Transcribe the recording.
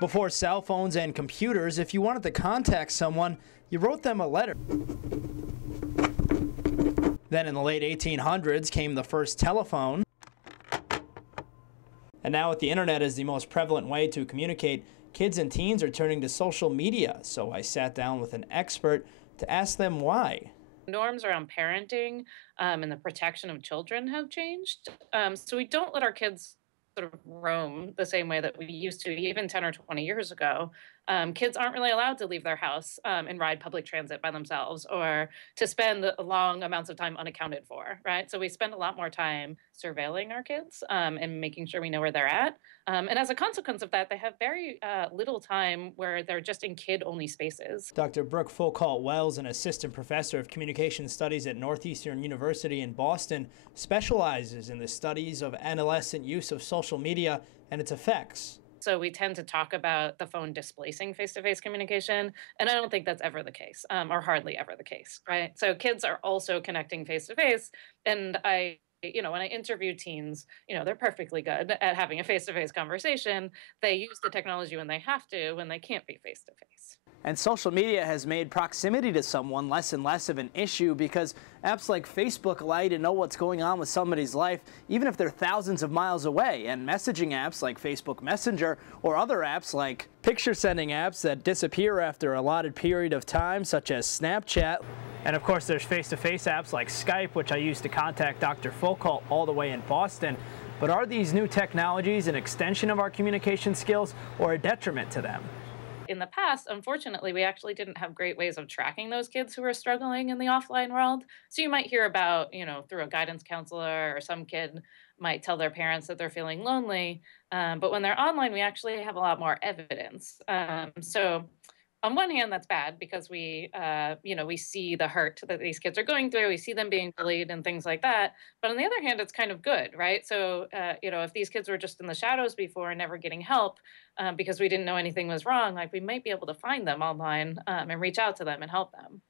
Before cell phones and computers, if you wanted to contact someone, you wrote them a letter. Then in the late 1800s came the first telephone. And now with the internet as the most prevalent way to communicate, kids and teens are turning to social media. So I sat down with an expert to ask them why. Norms around parenting and the protection of children have changed. So we don't let our kids sort of roam the same way that we used to, even 10 or 20 years ago. Kids aren't really allowed to leave their house and ride public transit by themselves or to spend long amounts of time unaccounted for, right? So we spend a lot more time surveilling our kids and making sure we know where they're at. And as a consequence of that, they have very little time where they're just in kid-only spaces. Dr. Brooke Foucault-Wells, an assistant professor of communication studies at Northeastern University in Boston, specializes in the studies of adolescent use of social media and its effects. So we tend to talk about the phone displacing face-to-face communication, and I don't think that's ever the case, or hardly ever the case, right? So kids are also connecting face-to-face, and when I interview teens, they're perfectly good at having a face-to-face conversation. They use the technology when they have to, when they can't be face-to-face. And social media has made proximity to someone less and less of an issue because apps like Facebook allow you to know what's going on with somebody's life, even if they're thousands of miles away. And messaging apps like Facebook Messenger or other apps like picture sending apps that disappear after a allotted period of time, such as Snapchat. And of course, there's face-to-face apps like Skype, which I use to contact Dr. Foucault all the way in Boston. But are these new technologies an extension of our communication skills or a detriment to them? In the past, unfortunately, we actually didn't have great ways of tracking those kids who are struggling in the offline world. So you might hear about, through a guidance counselor, or some kid might tell their parents that they're feeling lonely. But when they're online, we actually have a lot more evidence. So on one hand, that's bad because we see the hurt that these kids are going through. We see them being bullied and things like that. But on the other hand, it's kind of good, right? So, if these kids were just in the shadows before and never getting help because we didn't know anything was wrong, like we might be able to find them online and reach out to them and help them.